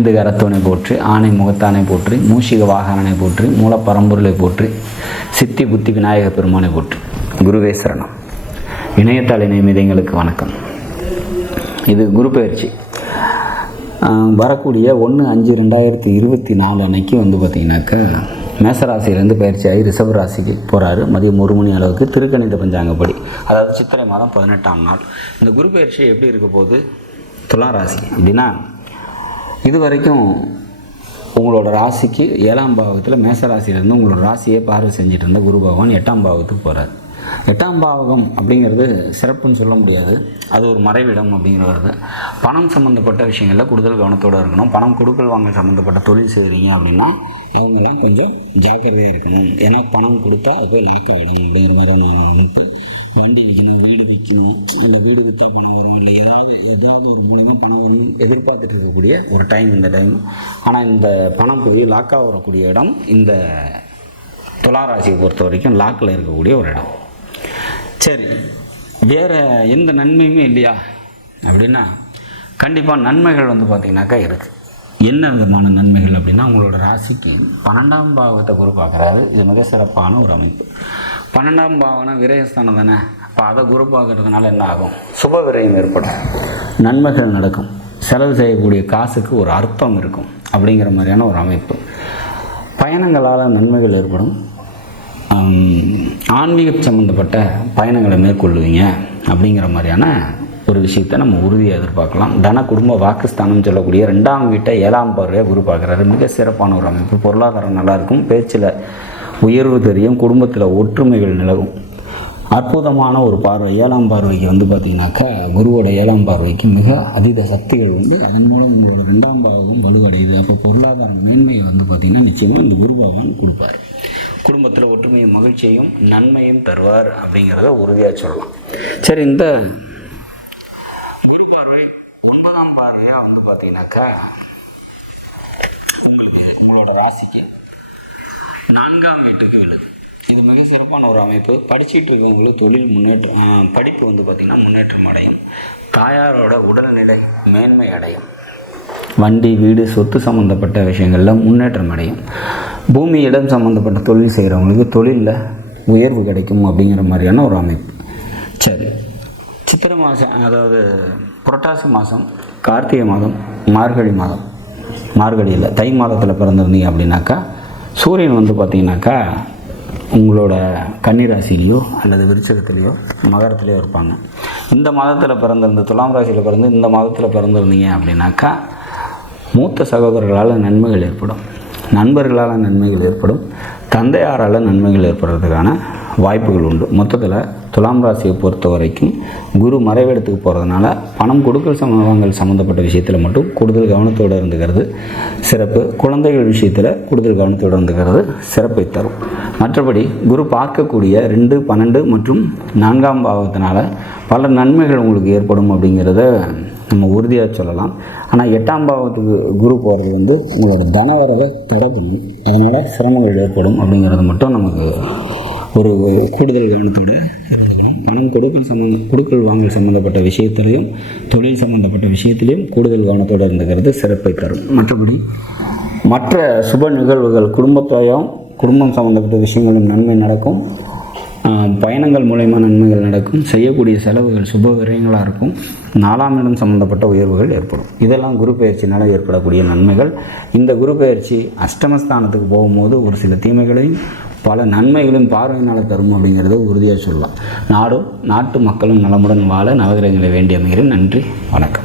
ஐந்து கரத்தவனை போற்று ஆணை முகத்தானை போற்றி மூஷிக வாகனனை போற்றி மூலப்பரம்பொருளை போற்றி சித்தி புத்தி விநாயக பெருமானை போற்று. குருவே சரணம். இணையத்தாள் இணையமிதங்களுக்கு வணக்கம். இது குரு பயிற்சி. வரக்கூடிய ஒன்று அஞ்சு ரெண்டாயிரத்தி இருபத்தி நாலு அன்னைக்கு வந்து பார்த்திங்கனாக்கா மேசராசியிலேருந்து பயிற்சியாகி ரிஷப ராசிக்கு போகிறாரு மதியம் ஒரு மணி அளவுக்கு திருக்கணித பஞ்சாங்கப்படி அதாவது சித்திரை மாதம் பதினெட்டாம் நாள். இந்த குரு பயிற்சி எப்படி இருக்க போகுது? துலா ராசி. அப்படின்னா இது வரைக்கும் உங்களோட ராசிக்கு ஏழாம் பாவகத்தில் மேசராசியிலேருந்து உங்களோட ராசியை பார்வை செஞ்சுட்டு இருந்த குரு பகவான் எட்டாம் பாவத்துக்கு போகிறார் எட்டாம் பாவகம் அப்படிங்கிறது சிறப்புன்னு சொல்ல முடியாது. அது ஒரு மறைவிடம் அப்படிங்கிறது. பணம் சம்மந்தப்பட்ட விஷயங்களில் கூடுதல் கவனத்தோடு இருக்கணும். பணம் கொடுக்கல் வாங்கல் சம்மந்தப்பட்ட தொழில் செய்கிறீங்க அப்படின்னா அவங்களாம் கொஞ்சம் ஜாக்கிரதையாக இருக்கணும். ஏன்னா பணம் கொடுத்தா அது போய் லாக்க விடணும் அப்படிங்கிற மாதிரி வண்டி விற்கணும் வீடு விற்கணும் இல்லை வீடு விற்றா பணம் வரும் இல்லை ஏதாவது ஏதாவது ஒரு மூலிமா எதிர்பார்த்துட்டு இருக்கக்கூடிய ஒரு டைம் இந்த டைம் ஆனால் இந்த பணம் போய் லாக் ஆகக்கூடிய இடம் இந்த துளாராசியை பொறுத்த வரைக்கும் லாக்கில் இருக்கக்கூடிய ஒரு இடம். சரி வேறு எந்த நன்மையுமே இல்லையா? அப்படின்னா கண்டிப்பாக நன்மைகள் வந்து பார்த்திங்கனாக்கா இருக்குது என்ன விதமான நன்மைகள் அப்படின்னா உங்களோட ராசிக்கு பன்னெண்டாம் பாவத்தை குரு பார்க்குறாரு. இது மிக சிறப்பான ஒரு அமைப்பு. பன்னெண்டாம் பாவம்னா விரயஸ்தானம் தானே? அப்போ அதை குரு பார்க்கறதுனால என்ன ஆகும்? சுப விரயம் ஏற்படும். நன்மைகள் நடக்கும். செலவு செய்யக்கூடிய காசுக்கு ஒரு அர்த்தம் இருக்கும் அப்படிங்கிற மாதிரியான ஒரு அமைப்பு. பயணங்களால் நன்மைகள் ஏற்படும். ஆன்மீகம் ஆன்மீக சம்மந்தப்பட்ட பயணங்களை மேற்கொள்ளுவீங்க அப்படிங்கிற மாதிரியான ஒரு விஷயத்தை நம்ம உறுதியாக எதிர்பார்க்கலாம். தன குடும்ப வாக்குஸ்தானம் சொல்லக்கூடிய ரெண்டாம் வீட்டை ஏழாம் பார்வையாக குரு பார்க்குறாரு. மிக சிறப்பான ஒரு அமைப்பு. பொருளாதாரம் நல்லாயிருக்கும் பேச்சில் உயர்வு தெரியும். குடும்பத்தில் ஒற்றுமைகள் நிலவும். அற்புதமான ஒரு பார்வை. ஏழாம் பார்வைக்கு வந்து பார்த்திங்கனாக்கா குருவோட ஏழாம் பார்வைக்கு மிக அதீத சக்திகள் உண்டு. அதன் மூலம் உங்களோட ரெண்டாம் பாவமும் வலுவடையுது. அப்போ பொருளாதார மேன்மையை வந்து பார்த்திங்கன்னா நிச்சயமாக இந்த குரு பகவான் கொடுப்பார். குடும்பத்தில் ஒற்றுமையும் மகிழ்ச்சியையும் நன்மையும் தருவார் அப்படிங்கிறத உறுதியாக சொல்லலாம். சரி இந்த குரு பார்வை ஒன்பதாம் பார்வையாக வந்து பார்த்தீங்கன்னாக்கா உங்களுக்கு உங்களோட ராசிக்கு நான்காம் வீட்டுக்கு விழுது. இது மிக சிறப்பான ஒரு அமைப்பு. படிச்சிட்டு இருக்கவங்களுக்கு தொழில் முன்னேற்றம் படிப்பு வந்து பார்த்திங்கன்னா முன்னேற்றம் அடையும். தாயாரோட உடல்நிலை மேன்மை அடையும். வண்டி வீடு சொத்து சம்மந்தப்பட்ட விஷயங்களில் முன்னேற்றம் அடையும். பூமி இடம் சம்மந்தப்பட்ட தொழில் செய்கிறவங்களுக்கு தொழிலில் உயர்வு கிடைக்கும் அப்படிங்கிற மாதிரியான ஒரு அமைப்பு. சரி. சித்திரை மாதம் அதாவது புரட்டாசி மாதம் கார்த்திகை மாதம் மார்கழி மாதம். மார்கழியில் தை மாதத்தில் பிறந்திருந்தீங்க அப்படின்னாக்கா சூரியன் வந்து பார்த்தீங்கன்னாக்கா உங்களோட கன்னிராசிலேயோ அல்லது விருச்சகத்திலேயோ மகரத்திலேயோ இருப்பாங்க. இந்த மாதத்தில் பிறந்திருந்த துலாம் ராசியில் பிறந்து இந்த மாதத்தில் பிறந்திருந்தீங்க அப்படின்னாக்கா மூத்த சகோதரர்களால் நன்மைகள் ஏற்படும். நண்பர்களால் நன்மைகள் ஏற்படும். தந்தையாரால் நன்மைகள் ஏற்படுறதுக்கான வாய்ப்புகள் உண்டு. மொத்தத்தில் துலாம் ராசியை பொறுத்த வரைக்கும் குரு மறைவிடத்துக்கு போகிறதுனால பணம் கொடுக்கல் சம்பவங்கள் சம்மந்தப்பட்ட விஷயத்தில் மட்டும் கூடுதல் கவனத்தோடு இருந்துக்கிறது. சிறப்பு. குழந்தைகள் விஷயத்தில் கூடுதல் கவனத்தோடு இருந்துக்கிறது சிறப்பை தரும். மற்றபடி குரு பார்க்கக்கூடிய ரெண்டு பன்னெண்டு மற்றும் நான்காம் பாவத்தினால பல நன்மைகள் உங்களுக்கு ஏற்படும் அப்படிங்கிறத நம்ம உறுதியாக சொல்லலாம். ஆனால் எட்டாம் பாவத்துக்கு குரு போகிறது வந்து உங்களோட தனவரவை தடக்கணும் அதனால் சிரமங்கள் ஏற்படும் அப்படிங்கிறது மட்டும் நமக்கு ஒரு கூடுதல் கவனத்தோடு இருந்துக்கணும். பணம் கொடுக்கல் சம்மந்த கொடுக்கல் வாங்கல் சம்மந்தப்பட்ட விஷயத்திலையும் தொழில் சம்மந்தப்பட்ட விஷயத்திலையும் கூடுதல் கவனத்தோடு இருந்துக்கிறது சிறப்பை தரும். மற்றபடி மற்ற சுப நிகழ்வுகள் குடும்பத்தையும் குடும்பம் சம்மந்தப்பட்ட விஷயங்களும் நன்மை நடக்கும். பயணங்கள் மூலயமா நன்மைகள் நடக்கும். செய்யக்கூடிய செலவுகள் சுப விரயங்களாக இருக்கும். நாலாம் இடம் சம்மந்தப்பட்ட உயர்வுகள் ஏற்படும். இதெல்லாம் குரு பயிற்சினால் ஏற்படக்கூடிய நன்மைகள். இந்த குரு பயிற்சி அஷ்டமஸ்தானத்துக்கு போகும்போது ஒரு சில தீமைகளையும் பல நன்மைகளும் பார்வையினால் தரும் அப்படிங்கிறத உறுதியாக சொல்லலாம். நாடும் நாட்டு மக்களும் நலமுடன் வாழ நவகிரகங்களை வேண்டிய அமைகிறேன் நன்றி வணக்கம்.